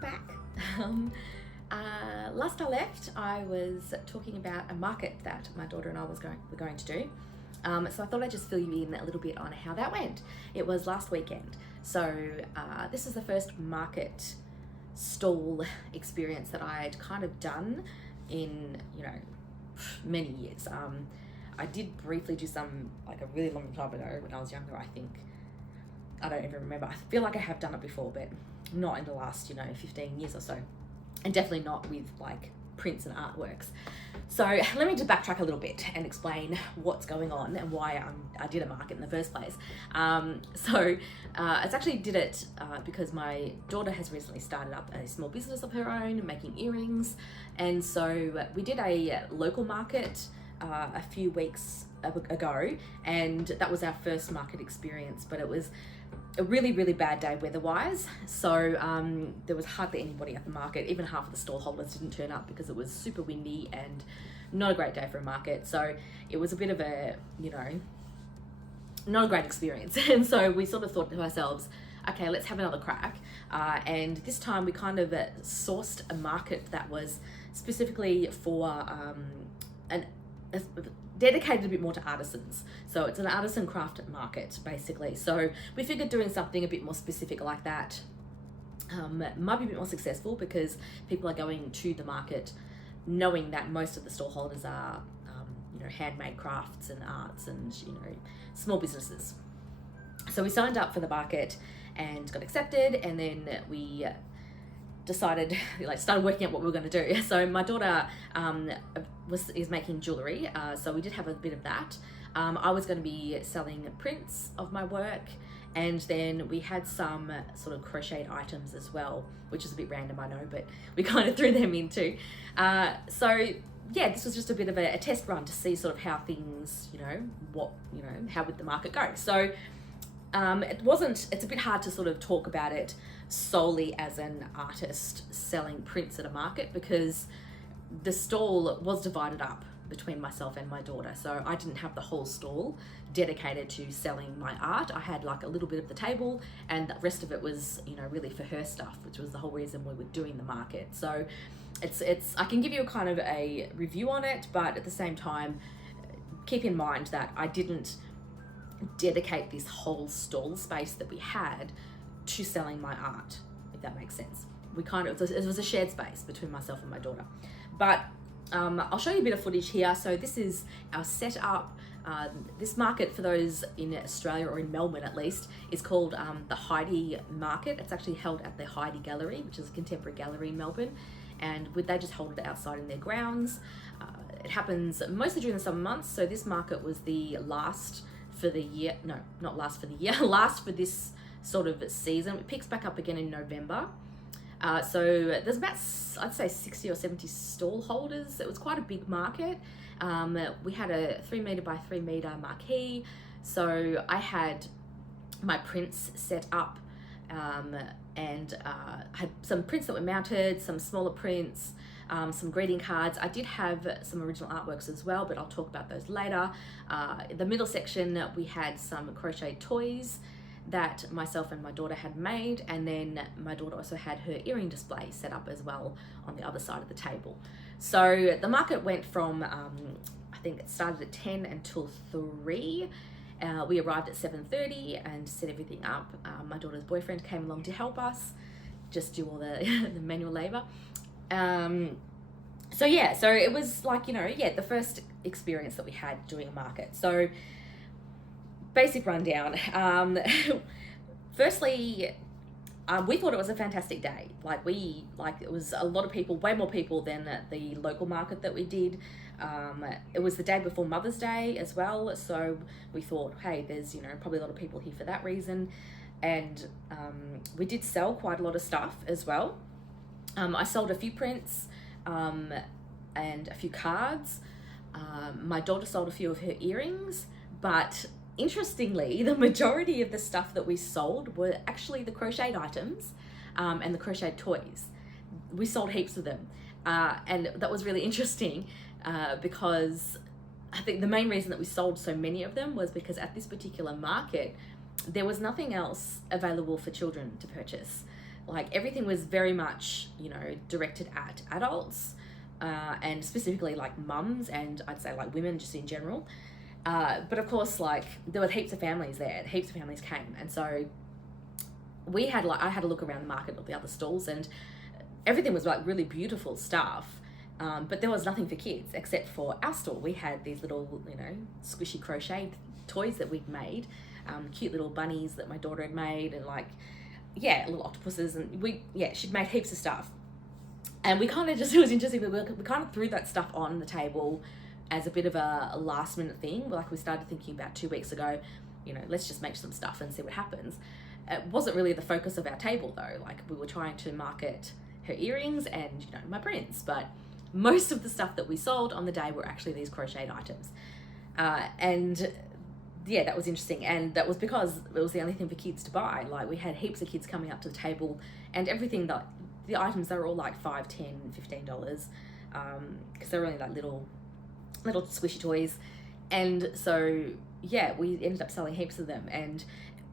welcome back. Last I left, I was talking about a market that my daughter and I were going to do. So I thought I'd just fill you in a little bit on how that went. It was last weekend. So this is the first market stall experience that I'd kind of done in, many years. I did briefly do some, like a really long time ago when I was younger, I think. I don't even remember. I feel like I have done it before, but not in the last, 15 years or so. And definitely not with like prints and artworks. So let me just backtrack a little bit and explain what's going on and why I did a market in the first place. I actually did it because my daughter has recently started up a small business of her own, making earrings. And so we did a local market a few weeks ago, and that was our first market experience, but it was a really, really bad day weather-wise. So there was hardly anybody at the market. Even half of the stall holders didn't turn up because it was super windy and not a great day for a market. So it was a bit of a, not a great experience. And so we sort of thought to ourselves, okay, let's have another crack. And this time we kind of sourced a market that was specifically for dedicated a bit more to artisans. So it's an artisan craft market, basically. So we figured doing something a bit more specific like that might be a bit more successful, because people are going to the market knowing that most of the stall holders are, handmade crafts and arts and, small businesses. So we signed up for the market and got accepted, and then we decided, started working out what we were going to do. So my daughter is making jewellery, so we did have a bit of that. I was going to be selling prints of my work, and then we had some sort of crocheted items as well, which is a bit random, I know, but we kind of threw them in too. This was just a bit of a test run to see sort of how things, how would the market go. So it's a bit hard to sort of talk about it solely as an artist selling prints at a market, because the stall was divided up between myself and my daughter. So I didn't have the whole stall dedicated to selling my art. I had like a little bit of the table, and the rest of it was, really for her stuff, which was the whole reason we were doing the market. So I can give you a kind of a review on it, but at the same time, keep in mind that I didn't dedicate this whole stall space that we had to selling my art, if that makes sense. It was a shared space between myself and my daughter. But I'll show you a bit of footage here. So this is our setup. This market, for those in Australia or in Melbourne at least, is called the Heidi Market. It's actually held at the Heidi Gallery, which is a contemporary gallery in Melbourne, and they just hold it outside in their grounds. It happens mostly during the summer months. So this market was the last for the year. No, not last for the year. Last for this sort of season. It picks back up again in November. So there's about, I'd say, 60 or 70 stall holders. It was quite a big market. We had a 3 meter by 3 meter marquee. So I had my prints set up, and I had some prints that were mounted, some smaller prints, some greeting cards. I did have some original artworks as well, but I'll talk about those later. In the middle section, we had some crochet toys that myself and my daughter had made, and then my daughter also had her earring display set up as well on the other side of the table. So the market went from, I think it started at 10 until 3. We arrived at 7:30 and set everything up. My daughter's boyfriend came along to help us just do all the, the manual labor. So it was like, the first experience that we had doing a market. So basic rundown. Firstly, we thought it was a fantastic day. It was a lot of people, way more people than the local market that we did. It was the day before Mother's Day as well. So we thought, hey, there's, probably a lot of people here for that reason. And we did sell quite a lot of stuff as well. I sold a few prints and a few cards. My daughter sold a few of her earrings, but interestingly, the majority of the stuff that we sold were actually the crocheted items and the crocheted toys. We sold heaps of them. And that was really interesting because I think the main reason that we sold so many of them was because at this particular market, there was nothing else available for children to purchase. Like everything was very much, you know, directed at adults, and specifically like mums, and I'd say like women just in general. But of course, like there were heaps of families there. Heaps of families came, and so I had a look around the market of the other stalls, and everything was like really beautiful stuff. But there was nothing for kids except for our stall. We had these little, you know, squishy crochet toys that we'd made, cute little bunnies that my daughter had made, and like, yeah, little octopuses, and she'd made heaps of stuff. And we kind of just, it was interesting, we kind of threw that stuff on the table as a bit of a last minute thing. Like we started thinking about 2 weeks ago, you know, let's just make some stuff and see what happens. It wasn't really the focus of our table though. Like we were trying to market her earrings and, you know, my prints, but most of the stuff that we sold on the day were actually these crocheted items. And yeah, that was interesting. And that was because it was the only thing for kids to buy. Like we had heaps of kids coming up to the table, and everything that the items, they were all like $5, $10, $15, because they were only like little squishy toys. And so yeah, we ended up selling heaps of them, and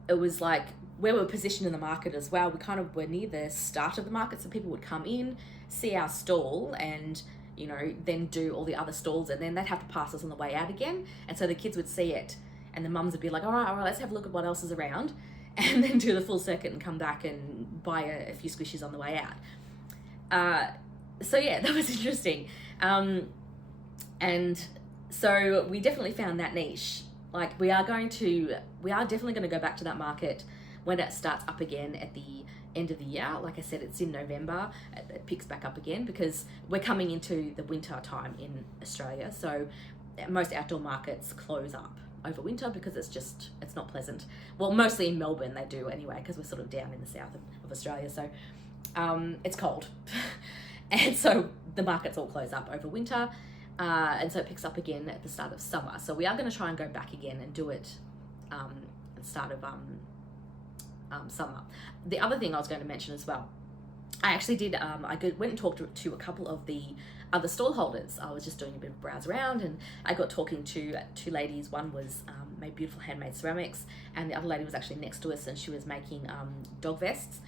it was like where we were positioned in the market as well. We kind of were near the start of the market, so people would come in, see our stall, and, you know, then do all the other stalls, and then they'd have to pass us on the way out again. And so the kids would see it, and the mums would be like, all right, let's have a look at what else is around, and then do the full circuit and come back and buy a few squishies on the way out. So yeah, that was interesting. And so we definitely found that niche. Like we are definitely going to go back to that market when it starts up again at the end of the year. Like I said, it's in November, it picks back up again because we're coming into the winter time in Australia. So most outdoor markets close up over winter because it's not pleasant. Well, mostly in Melbourne they do anyway, because we're sort of down in the south of Australia. So it's cold. And so the markets all close up over winter. And so it picks up again at the start of summer. So we are going to try and go back again and do it at the start of summer. The other thing I was going to mention as well, I actually did, went and talked to a couple of the other stall holders. I was just doing a bit of browse around, and I got talking to two ladies. One was made beautiful handmade ceramics, and the other lady was actually next to us, and she was making dog vests.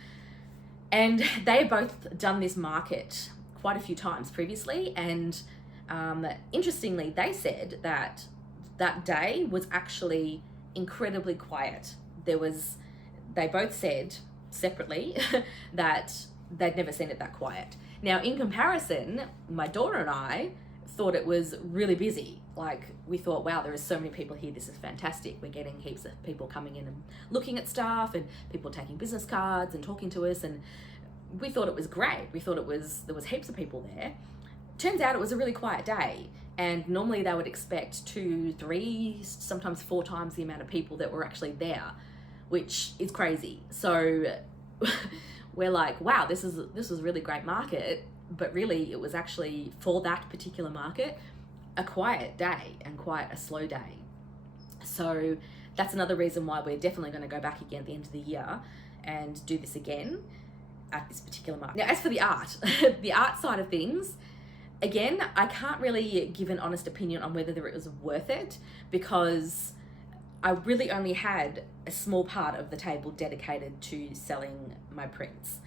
And they had both done this market quite a few times previously, and interestingly, they said that that day was actually incredibly quiet. They both said separately that they'd never seen it that quiet. Now, in comparison, my daughter and I thought it was really busy. Like, we thought, wow, there are so many people here. This is fantastic. We're getting heaps of people coming in and looking at stuff, and people taking business cards and talking to us. And we thought it was great. We thought there was heaps of people there. Turns out it was a really quiet day. And normally they would expect 2, 3, sometimes 4 times the amount of people that were actually there, which is crazy. So we're like, wow, this was a really great market, but really it was actually, for that particular market, a quiet day and quite a slow day. So that's another reason why we're definitely going to go back again at the end of the year and do this again at this particular market. Now, as for the art, the art side of things, again, I can't really give an honest opinion on whether it was worth it, because I really only had a small part of the table dedicated to selling my prints.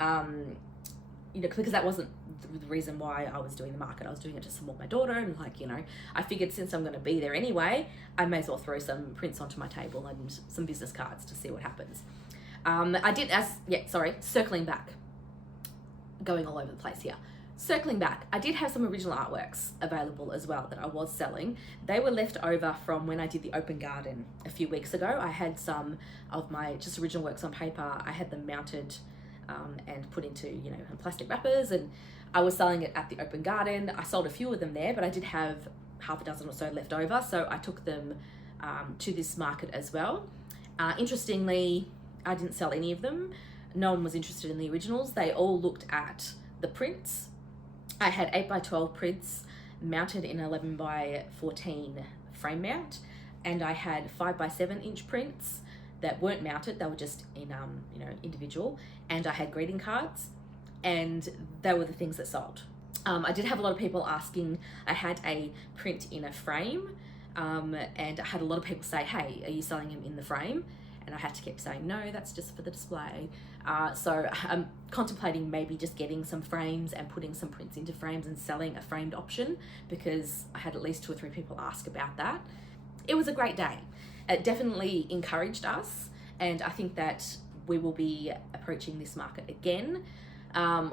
You know, because that wasn't the reason why I was doing the market. I was doing it to support my daughter, and like, you know, I figured since I'm going to be there anyway, I may as well throw some prints onto my table and some business cards to see what happens. Circling back, going all over the place here. Circling back, I did have some original artworks available as well that I was selling. They were left over from when I did the open garden a few weeks ago. I had some of my just original works on paper. I had them mounted and put into, you know, plastic wrappers, and I was selling it at the open garden. I sold a few of them there, but I did have half a dozen or so left over, so I took them to this market as well. Interestingly, I didn't sell any of them. No one was interested in the originals. They all looked at the prints. I had 8x12 prints mounted in 11x14 frame mount, and I had 5x7 inch prints that weren't mounted. They were just in individual, and I had greeting cards, and they were the things that sold. I did have a lot of people asking. I had a print in a frame, and I had a lot of people say, hey, are you selling them in the frame? and I had to keep saying, no, that's just for the display. So I'm contemplating maybe just getting some frames and putting some prints into frames and selling a framed option, because I had at least 2 or 3 people ask about that. It was a great day. It definitely encouraged us, and I think that we will be approaching this market again.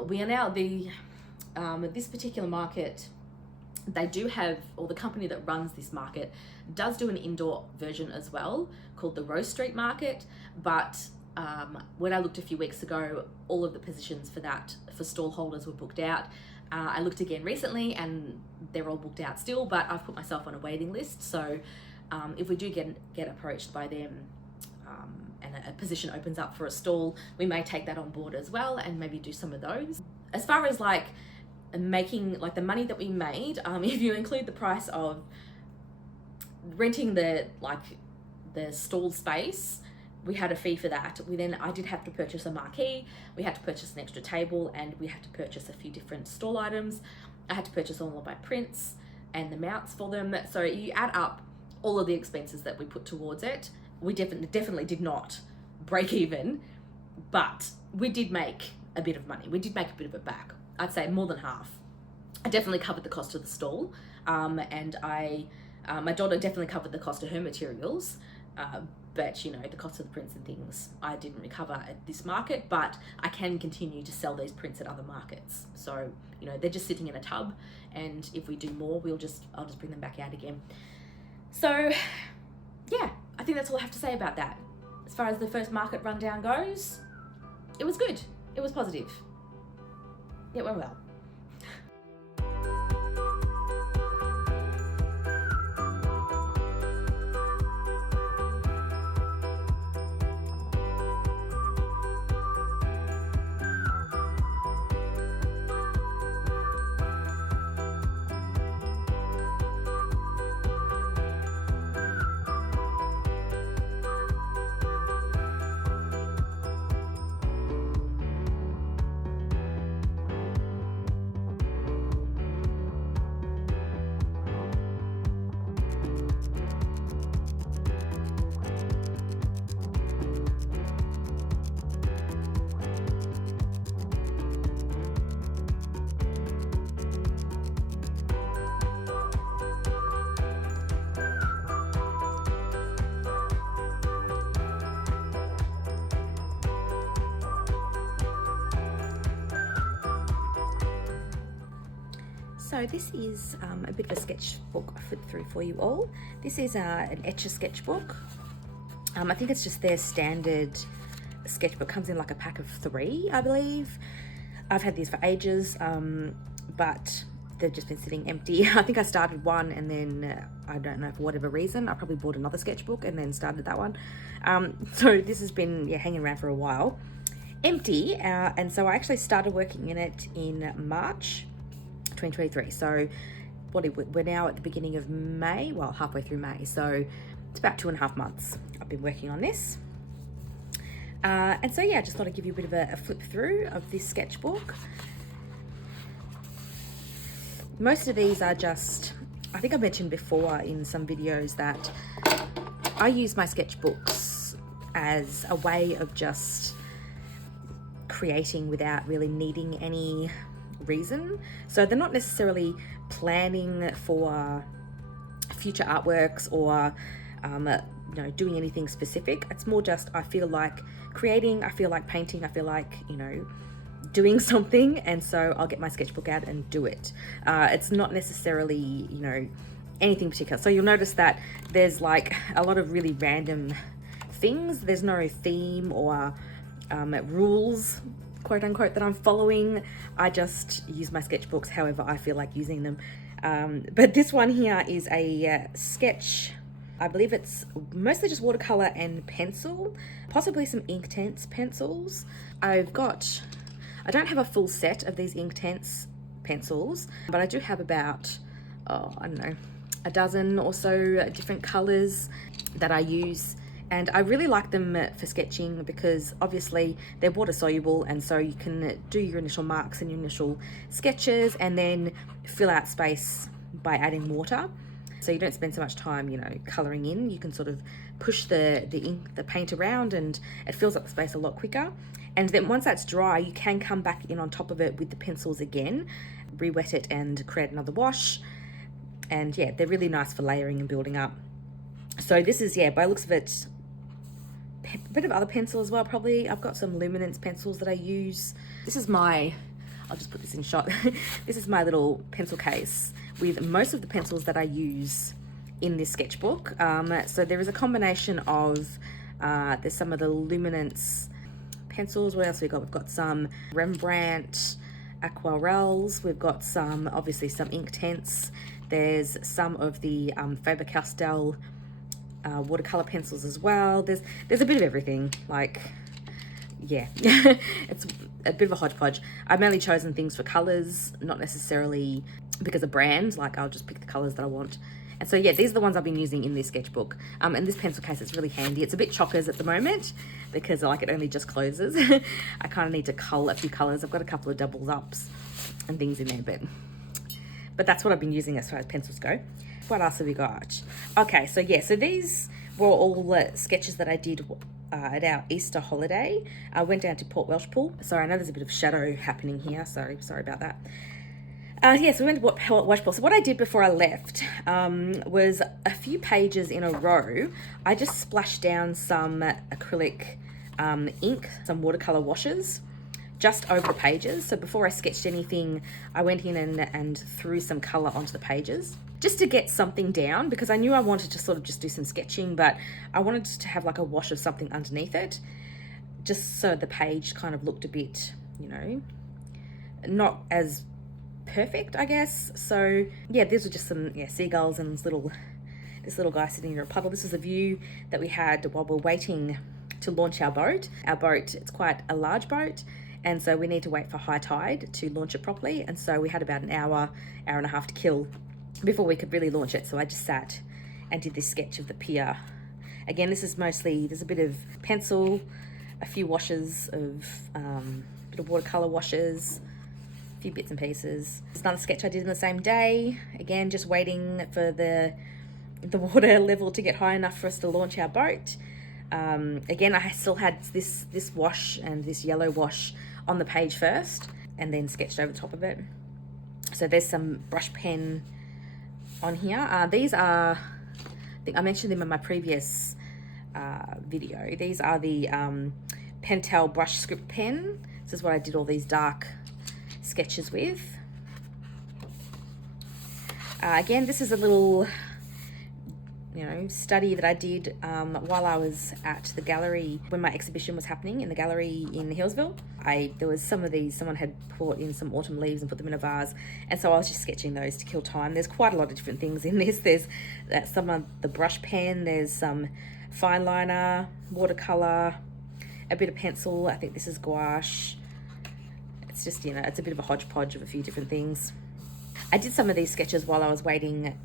We are now this particular market, they do have, or the company that runs this market does do an indoor version as well called the Rose Street Market, but when I looked a few weeks ago, all of the positions for that, for stall holders, were booked out. I looked again recently and they're all booked out still, but I've put myself on a waiting list. So if we do get approached by them and a position opens up for a stall, we may take that on board as well and maybe do some of those. As far as like making, like the money that we made, if you include the price of renting the stall space, we had a fee for that. I did have to purchase a marquee, we had to purchase an extra table, and we had to purchase a few different stall items. I had to purchase all of my prints and the mounts for them. So you add up all of the expenses that we put towards it. We definitely did not break even, but we did make a bit of money. We did make a bit of it back. I'd say more than half. I definitely covered the cost of the stall, and my daughter definitely covered the cost of her materials, but you know, the cost of the prints and things I didn't recover at this market, but I can continue to sell these prints at other markets. So you know, they're just sitting in a tub, and if we do more, I'll just bring them back out again. So yeah, I think that's all I have to say about that. As far as the first market rundown goes, it was good. It was positive. It went well. So this is a bit of a sketchbook I flipped through for you all. This is an Etcher sketchbook. I think it's just their standard sketchbook. Comes in like a pack of 3, I believe. I've had these for ages, but they've just been sitting empty. I think I started one and then I don't know, for whatever reason, I probably bought another sketchbook and then started that one. So this has been hanging around for a while. Empty, and so I actually started working in it in March 2023. So we're now at the beginning of May, well, halfway through May. So it's about 2.5 months I've been working on this. And so yeah, I just thought I'd give you a bit of a flip through of this sketchbook. Most of these are just, I think I mentioned before in some videos that I use my sketchbooks as a way of just creating without really needing any reason. So they're not necessarily planning for future artworks or you know, doing anything specific. It's more just, I feel like creating, I feel like painting, I feel like, you know, doing something, and so I'll get my sketchbook out and do it. It's not necessarily, you know, anything particular. So you'll notice that there's like a lot of really random things. There's no theme or rules, quote unquote, that I'm following. I just use my sketchbooks however I feel like using them. But this one here is a sketch. I believe it's mostly just watercolor and pencil, possibly some Inktense pencils. I don't have a full set of these Inktense pencils, but I do have about, I don't know, a dozen or so different colors that I use. And I really like them for sketching because obviously they're water soluble, and so you can do your initial marks and your initial sketches and then fill out space by adding water. so you don't spend so much time, you know, colouring in. You can sort of push the paint around and it fills up the space a lot quicker. And then once that's dry, you can come back in on top of it with the pencils again, re-wet it and create another wash. And yeah, they're really nice for layering and building up. So this is, yeah, by the looks of it, a bit of other pencil as well probably. I've got some luminance pencils that I use. This is my, I'll just put this in shot. This is my little pencil case with most of the pencils that I use in this sketchbook. So there is a combination of, there's some of the luminance pencils. What else we got? We've got some Rembrandt aquarelles. We've got some, obviously some Inktense. There's some of the Faber-Castell watercolor pencils as well. There's a bit of everything, like, yeah. It's a bit of a hodgepodge. I've mainly chosen things for colors, not necessarily because of brands. Like, I'll just pick the colors that I want. And so yeah, these are the ones I've been using in this sketchbook. And this pencil case is really handy. It's a bit chockers at the moment because like it only just closes. I kind of need to cull a few colors. I've got a couple of doubles ups and things in there, but that's what I've been using as far as pencils go. What else have we got? Okay, so yeah, so these were all the sketches that I did at our Easter holiday. I went down to Port Welshpool. Sorry, I know there's a bit of shadow happening here. Sorry about that. Yeah, so we went to Port Welshpool. So what I did before I left was a few pages in a row. I just splashed down some acrylic ink, some watercolor washes, just over the pages. So before I sketched anything, I went in and threw some color onto the pages just to get something down, because I knew I wanted to sort of just do some sketching, but I wanted to have like a wash of something underneath it, just so the page kind of looked a bit, you know, not as perfect, I guess. So yeah, these were just some seagulls and this little guy sitting in a puddle. This is a view that we had while we're waiting to launch our boat. Our boat, it's quite a large boat, and so we need to wait for high tide to launch it properly. And so we had about an hour and a half to kill before we could really launch it. So I just sat and did this sketch of the pier. Again, this is mostly, there's a bit of pencil, a few washes of, bit of watercolor washes, a few bits and pieces. There's another sketch I did in the same day. Again, just waiting for the water level to get high enough for us to launch our boat. Again, I still had this wash and this yellow wash on the page first, and then sketched over the top of it. So there's some brush pen on here. These are, I think I mentioned them in my previous video. These are the Pentel brush script pen. This is what I did all these dark sketches with. Again, this is a little, you know, study that I did while I was at the gallery when my exhibition was happening in the gallery in Hillsville. There was some of these, someone had brought in some autumn leaves and put them in a vase, and so I was just sketching those to kill time. There's quite a lot of different things in this. There's some of the brush pen, there's some fine liner, watercolor, a bit of pencil. I think this is gouache. It's just, you know, it's a bit of a hodgepodge of a few different things. I did some of these sketches while I was waiting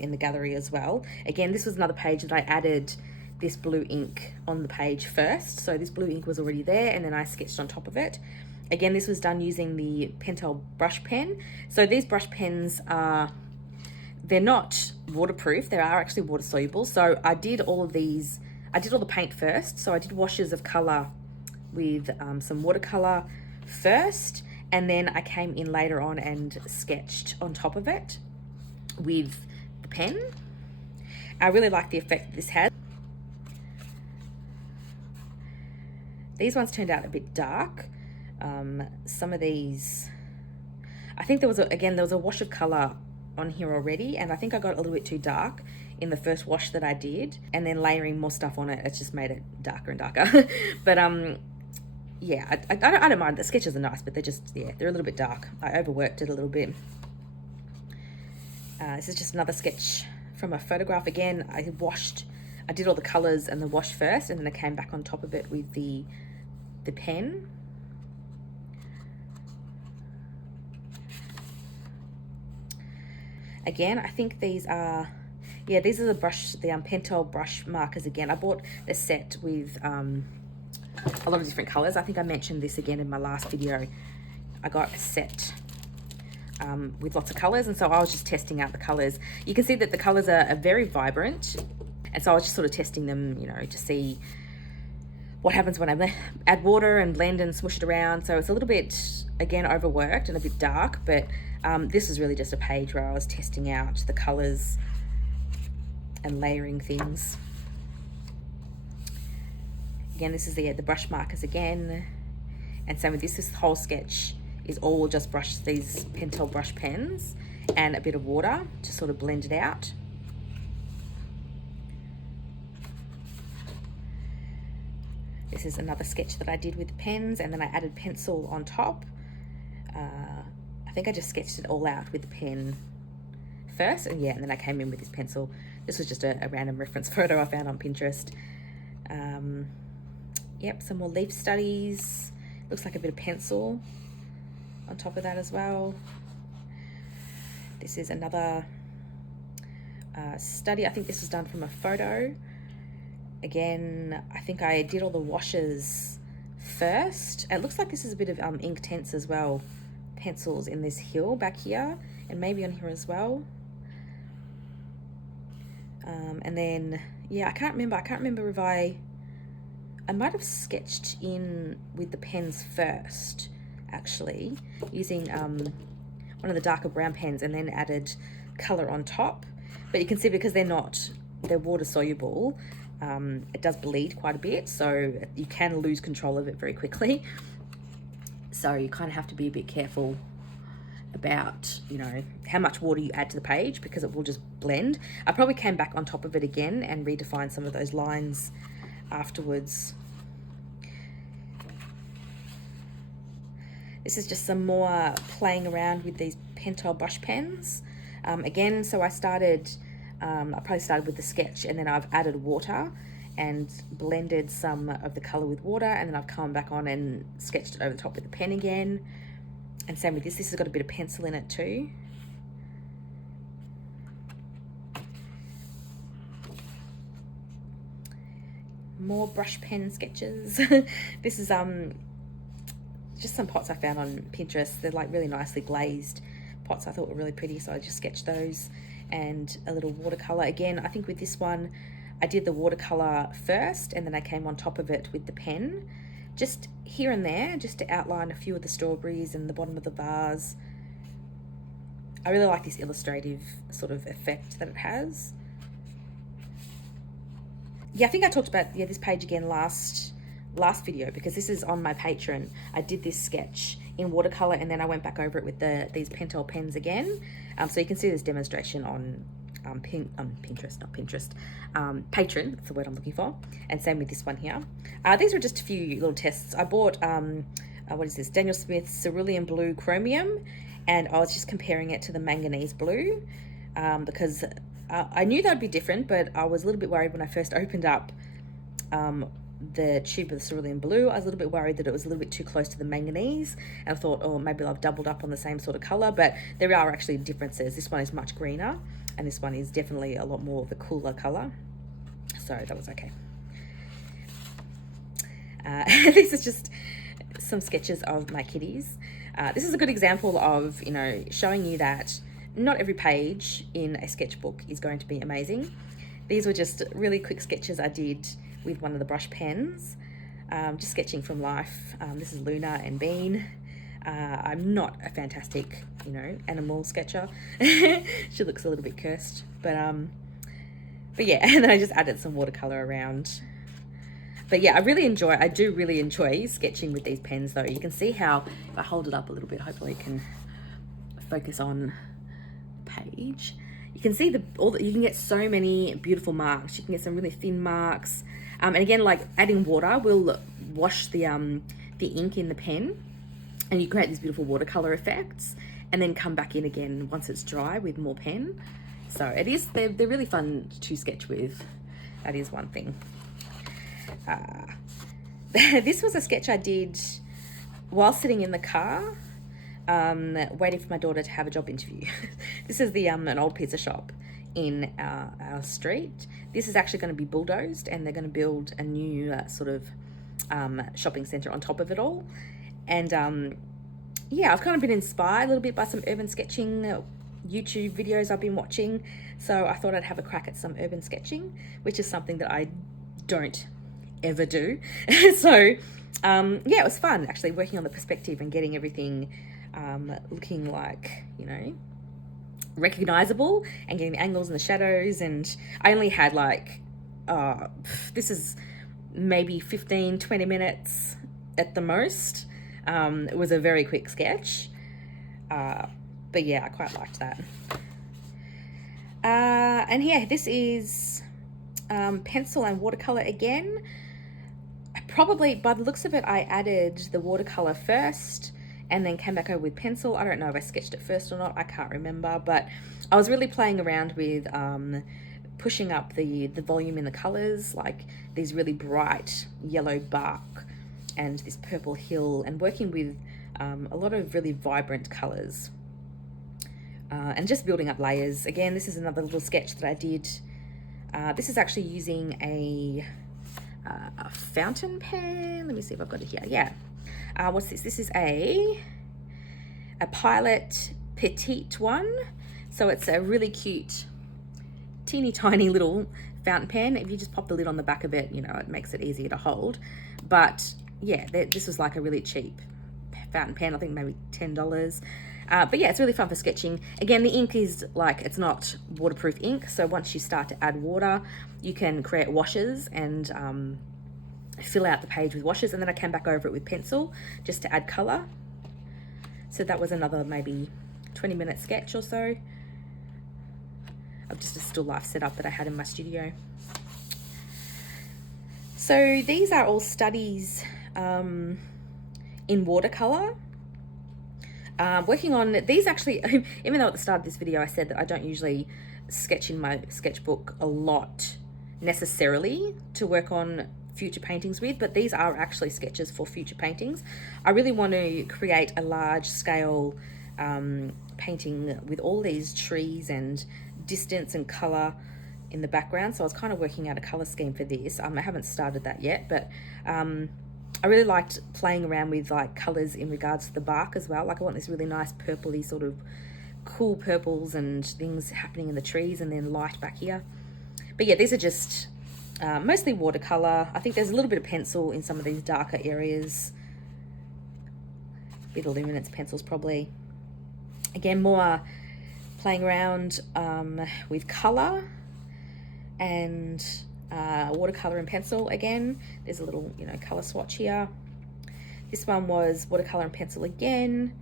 in the gallery as well. Again, this was another page that I added this blue ink on the page first. So this blue ink was already there, and then I sketched on top of it. Again, this was done using the Pentel brush pen. So these brush pens are, they're not waterproof. They are actually water soluble. So I did all of these, I did all the paint first. So I did washes of color with some watercolor first, and then I came in later on and sketched on top of it with the pen. I really like the effect that this had. These ones turned out a bit dark. Some of these, I think there was a wash of color on here already, and I think I got a little bit too dark in the first wash that I did, and then layering more stuff on it, it's just made it darker and darker. But yeah, I don't mind. The sketches are nice, but they're just, yeah, they're a little bit dark. I overworked it a little bit. This is just another sketch from a photograph. Again, I did all the colors and the wash first, and then I came back on top of it with the pen. Again, I think these are, yeah, these are the Pentel brush markers. Again, I bought a set with a lot of different colors. I think I mentioned this again in my last video. I got a set with lots of colors, and so I was just testing out the colors. You can see that the colors are very vibrant, and so I was just sort of testing them, you know, to see what happens when I add water and blend and smush it around. So it's a little bit, again, overworked and a bit dark, but this is really just a page where I was testing out the colors and layering things. Again, this is the brush markers again, and same with this whole sketch is all just these Pentel brush pens and a bit of water to sort of blend it out. This is another sketch that I did with pens, and then I added pencil on top. I think I just sketched it all out with the pen first, and then I came in with this pencil. This was just a random reference photo I found on Pinterest. Yep, some more leaf studies. Looks like a bit of pencil on top of that as well. This is another study. I think this was done from a photo. Again, I think I did all the washes first. It looks like this is a bit of Inktense as well. Pencils in this hill back here, and maybe on here as well. And then, yeah, I can't remember if I might have sketched in with the pens first, actually, using one of the darker brown pens, and then added color on top. But you can see, because they're water soluble, it does bleed quite a bit, so you can lose control of it very quickly. So you kind of have to be a bit careful about, you know, how much water you add to the page, because it will just blend. I probably came back on top of it again and redefined some of those lines afterwards. This is just some more playing around with these Pentel brush pens. Again, so I probably started with the sketch, and then I've added water and blended some of the color with water, and then I've come back on and sketched it over the top with the pen again. And same with this has got a bit of pencil in it too. More brush pen sketches. This is just some pots I found on Pinterest. They're like really nicely glazed pots I thought were really pretty, so I just sketched those. And a little watercolor. Again, I think with this one I did the watercolor first, and then I came on top of it with the pen, just here and there, just to outline a few of the strawberries and the bottom of the vase. I really like this illustrative sort of effect that it has. Yeah, I think I talked about this page again last video, because this is on my Patreon. I did this sketch in watercolor, and then I went back over it with these Pentel pens again. So you can see this demonstration on Pinterest, not Pinterest, Patreon, that's the word I'm looking for. And same with this one here. These were just a few little tests. I bought, what is this, Daniel Smith's Cerulean Blue Chromium, and I was just comparing it to the Manganese Blue, because I knew they'd be different, but I was a little bit worried when I first opened up the tube of the Cerulean Blue. I was a little bit worried that it was a little bit too close to the Manganese, and I thought, oh, maybe I've doubled up on the same sort of color, but there are actually differences. This one is much greener, and this one is definitely a lot more of a cooler color, so that was okay. This is just some sketches of my kitties. This is a good example of, you know, showing you that not every page in a sketchbook is going to be amazing. These were just really quick sketches I did with one of the brush pens, just sketching from life. This is Luna and Bean. I'm not a fantastic, you know, animal sketcher. She looks a little bit cursed, but yeah, and then I just added some watercolor around. But yeah, I do really enjoy sketching with these pens though. You can see how, if I hold it up a little bit, hopefully it can focus on the page. You can see you can get so many beautiful marks. You can get some really thin marks. And again, like adding water will wash the ink in the pen, and you create these beautiful watercolor effects, and then come back in again once it's dry with more pen. So they're really fun to sketch with. That is one thing. This was a sketch I did while sitting in the car, waiting for my daughter to have a job interview. This is an old pizza shop in our street. This is actually going to be bulldozed, and they're going to build a new sort of shopping centre on top of it all. And yeah, I've kind of been inspired a little bit by some urban sketching YouTube videos I've been watching. So I thought I'd have a crack at some urban sketching, which is something that I don't ever do. So yeah, it was fun actually working on the perspective and getting everything looking like, you know, recognizable, and getting the angles and the shadows. And I only had like, this is maybe 15-20 minutes at the most. It was a very quick sketch, but yeah, I quite liked that. And yeah, this is pencil and watercolor again. Probably, by the looks of it, I added the watercolor first and then came back over with pencil. I don't know if I sketched it first or not, I can't remember, but I was really playing around with pushing up the volume in the colors, like these really bright yellow bark and this purple hill, and working with a lot of really vibrant colors, and just building up layers. Again, this is another little sketch that I did. This is actually using a fountain pen. Let me see if I've got it here. Yeah. What's this? This is a Pilot Petite one. So it's a really cute, teeny tiny little fountain pen. If you just pop the lid on the back of it, you know, it makes it easier to hold. But yeah, this was like a really cheap fountain pen, I think maybe $10. But yeah, it's really fun for sketching. Again, the ink is like, it's not waterproof ink. So once you start to add water, you can create washes and fill out the page with washes. And then I came back over it with pencil just to add color. So that was another maybe 20-minute sketch or so of just a still life setup that I had in my studio. So these are all studies in watercolor. Working on these actually, even though at the start of this video I said that I don't usually sketch in my sketchbook a lot necessarily to work on future paintings with, but these are actually sketches for future paintings. I really want to create a large scale painting with all these trees and distance and color in the background. So I was kind of working out a color scheme for this. I haven't started that yet, but I really liked playing around with like colors in regards to the bark as well. Like I want this really nice purpley sort of cool purples and things happening in the trees, and then light back here. But yeah, these are just mostly watercolor. I think there's a little bit of pencil in some of these darker areas. Bit of luminance pencils probably. Again, more playing around with color and watercolor and pencil. Again, there's a little, you know, color swatch here. This one was watercolor and pencil again.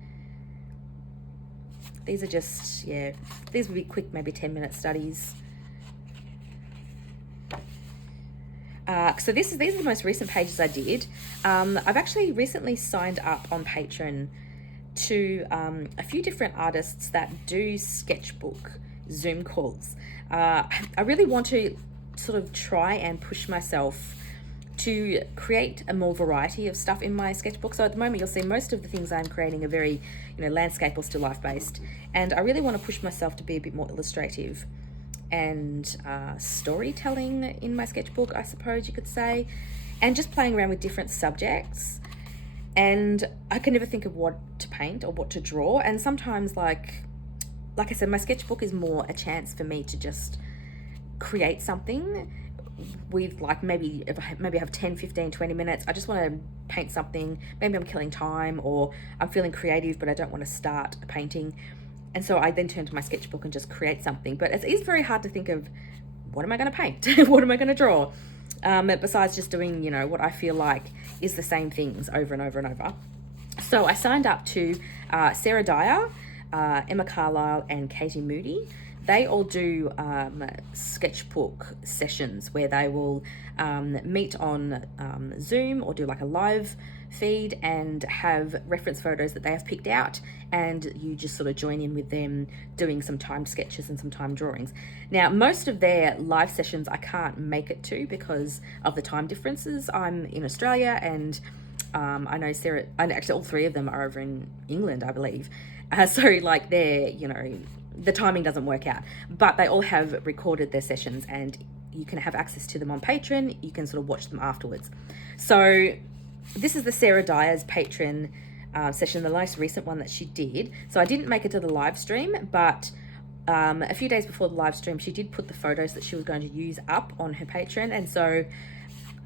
These are just, yeah, these would be quick, maybe 10-minute studies. So these are the most recent pages I did. I've actually recently signed up on Patreon to a few different artists that do sketchbook Zoom calls. I really want to sort of try and push myself to create a more variety of stuff in my sketchbook. So at the moment you'll see most of the things I'm creating are very, you know, landscape or still life based, and I really want to push myself to be a bit more illustrative and storytelling in my sketchbook, I suppose you could say, and just playing around with different subjects. And I can never think of what to paint or what to draw, and sometimes like I said, my sketchbook is more a chance for me to just create something with like maybe I have 10, 15, 20 minutes. I just want to paint something. Maybe I'm killing time, or I'm feeling creative but I don't want to start a painting, and so I then turn to my sketchbook and just create something. But it is very hard to think of what am I going to paint? What am I going to draw? Besides just doing, you know, what I feel like is the same things over and over and over. So I signed up to Sarah Dyer, Emma Carlisle and Katie Moody. They all do sketchbook sessions where they will meet on Zoom or do like a live feed and have reference photos that they have picked out, and you just sort of join in with them doing some timed sketches and some timed drawings. Now, most of their live sessions I can't make it to because of the time differences. I'm in Australia, and I know Sarah, and actually all three of them are over in England, I believe. So like they're, you know, the timing doesn't work out, but they all have recorded their sessions and you can have access to them on Patreon. You can sort of watch them afterwards. So this is the Sarah Dyer's Patreon session, the most recent one that she did. So I didn't make it to the live stream, but a few days before the live stream, she did put the photos that she was going to use up on her Patreon. And so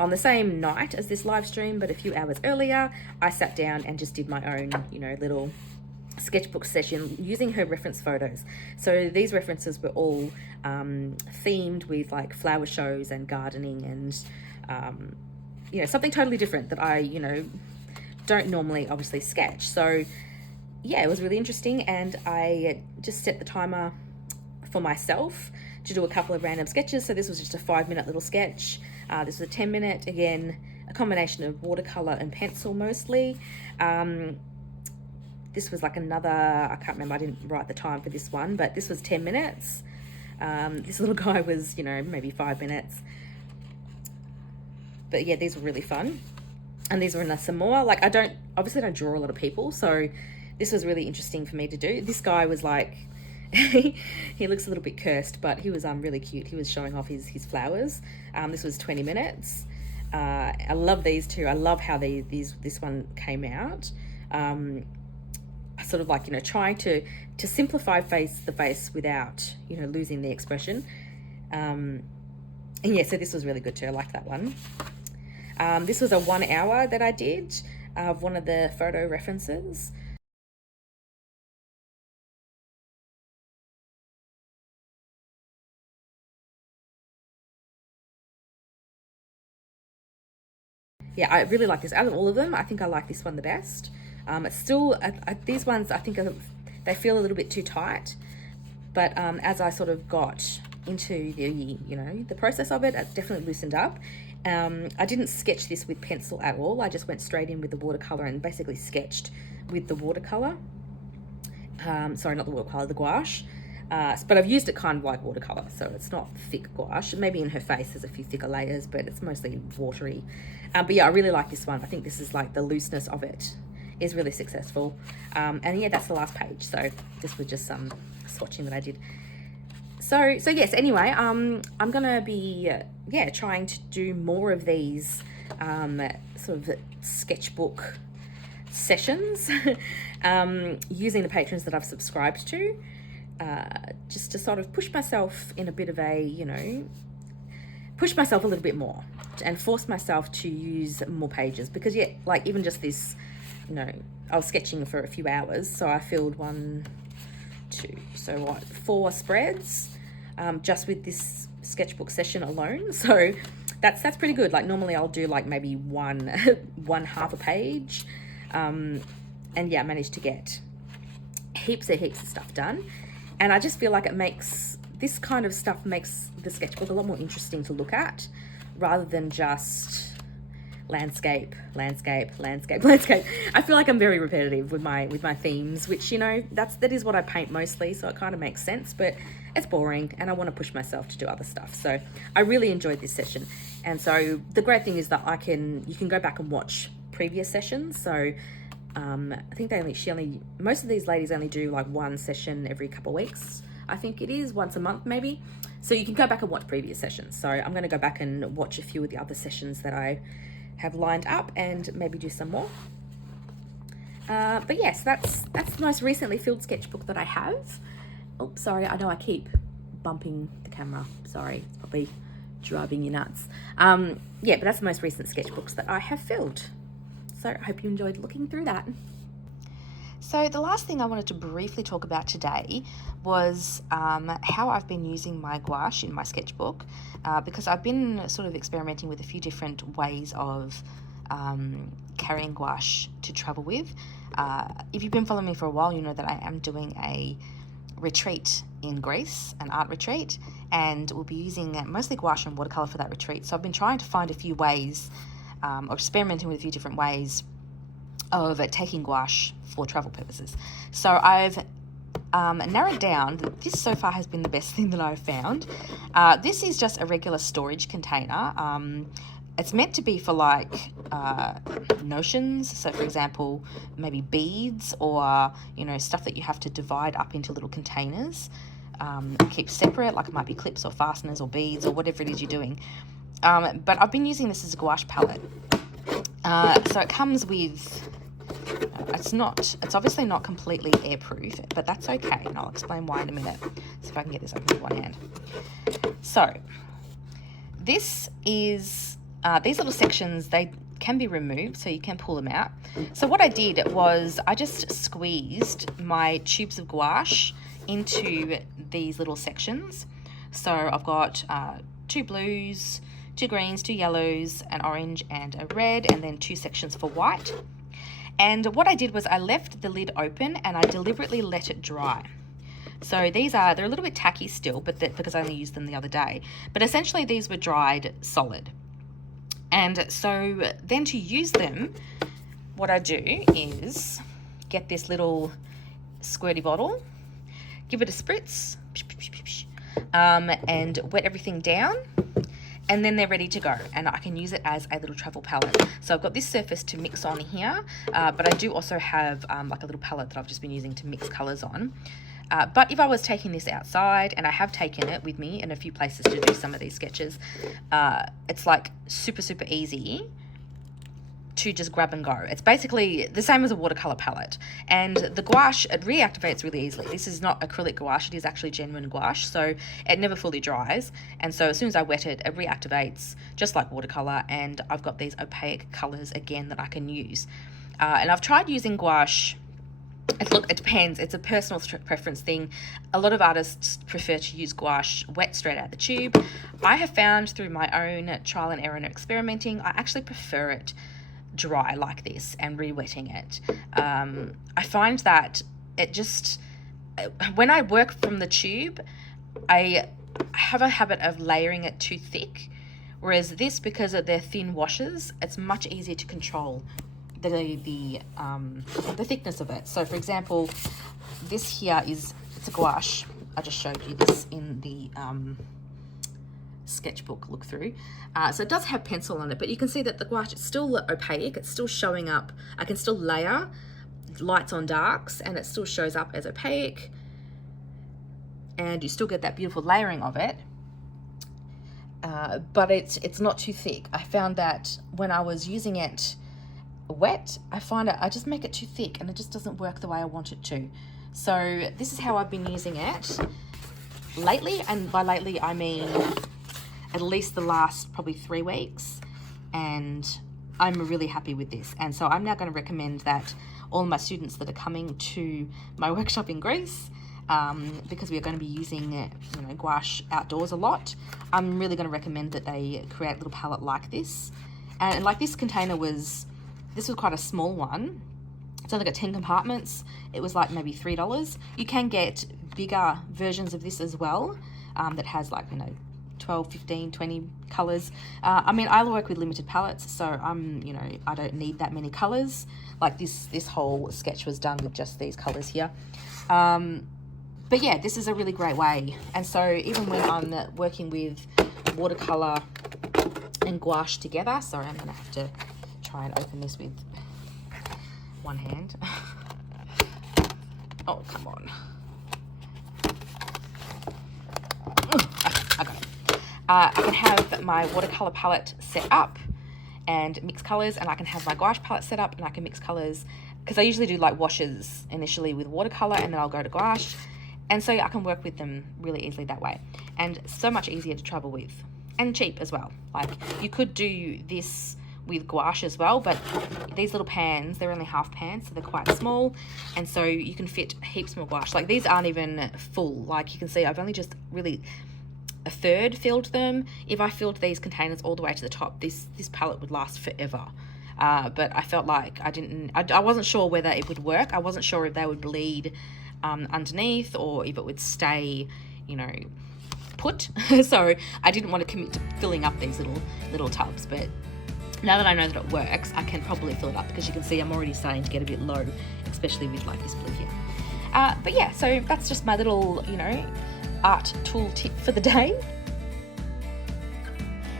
on the same night as this live stream, but a few hours earlier, I sat down and just did my own, you know, little sketchbook session using her reference photos. So these references were all themed with like flower shows and gardening and you know, something totally different that I, you know, don't normally obviously sketch. So yeah, it was really interesting, and I just set the timer for myself to do a couple of random sketches. So this was just a 5-minute little sketch. This was a 10-minute, again, a combination of watercolor and pencil mostly. This was like another, I can't remember, I didn't write the time for this one, but this was 10 minutes. This little guy was, you know, maybe 5 minutes. But yeah, these were really fun. And these were in some more. Like, obviously I don't draw a lot of people, so this was really interesting for me to do. This guy was like, he looks a little bit cursed, but he was really cute. He was showing off his flowers. This was 20 minutes. I love these two. I love how this one came out. Sort of like, you know, trying to simplify the face without, you know, losing the expression. And yeah, so this was really good too. I like that one. This was a 1 hour that I did of one of the photo references. Yeah, I really like this. Out of all of them, I think I like this one the best. It's still, these ones, I think they feel a little bit too tight. But as I sort of got into the, you know, the process of it, it definitely loosened up. I didn't sketch this with pencil at all. I just went straight in with the watercolor and basically sketched with the watercolor. Sorry, not the watercolor, the gouache. But I've used it kind of like watercolor, so it's not thick gouache. Maybe in her face there's a few thicker layers, but it's mostly watery. But yeah, I really like this one. I think this is like the looseness of it is really successful. And yeah, that's the last page. So this was just some swatching that I did. So yes, anyway, I'm gonna be trying to do more of these sort of sketchbook sessions using the patrons that I've subscribed to, just to sort of push myself in a bit of a, you know, push myself a little bit more and force myself to use more pages, because yeah, like even just this, you know, I was sketching for a few hours, so I filled 1, 2, so what, 4 spreads just with this sketchbook session alone. So that's pretty good. Like normally I'll do like maybe one half a page, and yeah, I managed to get heaps of stuff done. And I just feel like this kind of stuff makes the sketchbook a lot more interesting to look at, rather than just landscape. I feel like I'm very repetitive with my themes, which, you know, that is what I paint mostly, so it kind of makes sense, but it's boring and I want to push myself to do other stuff. So I really enjoyed this session. And so the great thing is that you can go back and watch previous sessions. So I think most of these ladies only do like one session every couple of weeks. I think it is once a month maybe. So you can go back and watch previous sessions. So I'm going to go back and watch a few of the other sessions that I have lined up and maybe do some more. But yes, that's the most recently filled sketchbook that I have. Oh, sorry, I know I keep bumping the camera. Sorry, it's probably driving you nuts. Yeah, but that's the most recent sketchbooks that I have filled. So I hope you enjoyed looking through that. So the last thing I wanted to briefly talk about today was how I've been using my gouache in my sketchbook, because I've been sort of experimenting with a few different ways of carrying gouache to travel with. If you've been following me for a while, you know that I am doing a retreat in Greece, an art retreat, and we'll be using mostly gouache and watercolor for that retreat. So I've been trying to find a few ways, or experimenting with a few different ways of taking gouache for travel purposes. So I've narrowed down that this so far has been the best thing that I've found. This is just a regular storage container. It's meant to be for like notions. So for example, maybe beads or, you know, stuff that you have to divide up into little containers, keep separate, like it might be clips or fasteners or beads or whatever it is you're doing. But I've been using this as a gouache palette. So it comes with, it's obviously not completely airproof, but that's okay, and I'll explain why in a minute. See if I can get this open with one hand. So this is, these little sections, they can be removed, so you can pull them out. So what I did was I just squeezed my tubes of gouache into these little sections. So I've got 2 blues, 2 greens, 2 yellows, an orange and a red, and then 2 sections for white. And what I did was I left the lid open and I deliberately let it dry. So they're a little bit tacky still, but because I only used them the other day. But essentially these were dried solid. And so then to use them, what I do is get this little squirty bottle, give it a spritz, and wet everything down. And then they're ready to go, and I can use it as a little travel palette. So I've got this surface to mix on here, but I do also have like a little palette that I've just been using to mix colours on. But if I was taking this outside, and I have taken it with me in a few places to do some of these sketches, it's like super, super easy to just grab and go. It's basically the same as a watercolor palette, and the gouache, it reactivates really easily. This is not acrylic gouache, it is actually genuine gouache, so it never fully dries, and so as soon as I wet it, it reactivates just like watercolor, and I've got these opaque colors again that I can use. And I've tried using gouache. Look, it depends. It's a personal preference thing. A lot of artists prefer to use gouache wet straight out the tube. I have found through my own trial and error and experimenting, I actually prefer it dry like this and re-wetting it. I find that it just, when I work from the tube, I have a habit of layering it too thick, whereas this, because of their thin washes, it's much easier to control the thickness of it. So for example, this here it's a gouache. I just showed you this in the sketchbook look through. So it does have pencil on it, but you can see that the gouache is still opaque. It's still showing up. I can still layer lights on darks and it still shows up as opaque, and you still get that beautiful layering of it. But it's not too thick. I found that when I was using it wet, I just make it too thick and it just doesn't work the way I want it to. So this is how I've been using it lately, and by lately I mean at least the last probably 3 weeks, and I'm really happy with this. And so I'm now going to recommend that all my students that are coming to my workshop in Greece, because we are going to be using gouache outdoors a lot, I'm really going to recommend that they create a little palette like this. And like this container this was quite a small one. It's only got 10 compartments. It was like maybe $3. You can get bigger versions of this as well, that has like 12, 15, 20 colors. I mean, I work with limited palettes, so I don't need that many colors. Like this whole sketch was done with just these colors here. But yeah, this is a really great way. And so even when I'm working with watercolor and gouache together, sorry, I'm gonna have to try and open this with one hand. Oh, come on. Okay. I can have my watercolor palette set up and mix colors, and I can have my gouache palette set up and I can mix colors, because I usually do like washes initially with watercolor and then I'll go to gouache, and so I can work with them really easily that way, and so much easier to travel with and cheap as well. Like you could do this with gouache as well, but these little pans, they're only half pans, so they're quite small, and so you can fit heaps more gouache. Like these aren't even full. Like you can see, I've only just really a third filled them. If I filled these containers all the way to the top, this palette would last forever. But I felt like I wasn't sure whether it would work. I wasn't sure if they would bleed underneath or if it would stay, put. So I didn't want to commit to filling up these little tubs, but now that I know that it works, I can probably fill it up, because you can see I'm already starting to get a bit low, especially with like this blue here. But yeah, so that's just my little, art tool tip for the day.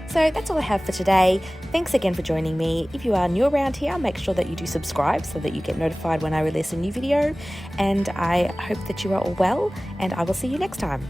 So that's all I have for today. Thanks again for joining me. If you are new around here, make sure that you do subscribe so that you get notified when I release a new video. And I hope that you are all well, and I will see you next time.